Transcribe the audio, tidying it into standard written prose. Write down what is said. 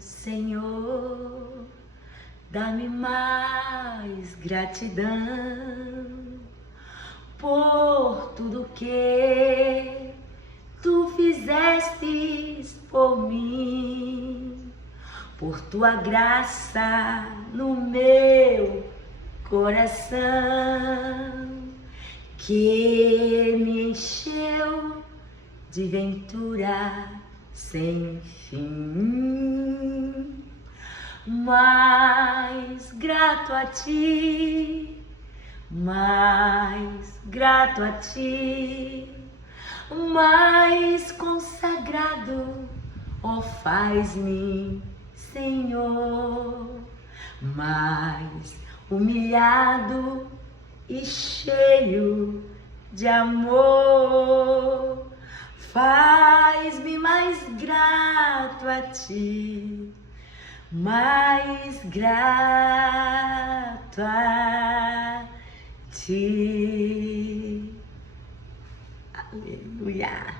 Senhor, dá-me mais gratidão por tudo que tu fizestes por mim, por tua graça no meu coração, que me encheu de ventura sem fim. Mais grato a ti, mais grato a ti, mais consagrado, ó, faz-me, Senhor, mais humilhado e cheio de amor. Faz-me mais grato a ti, mais grato a ti.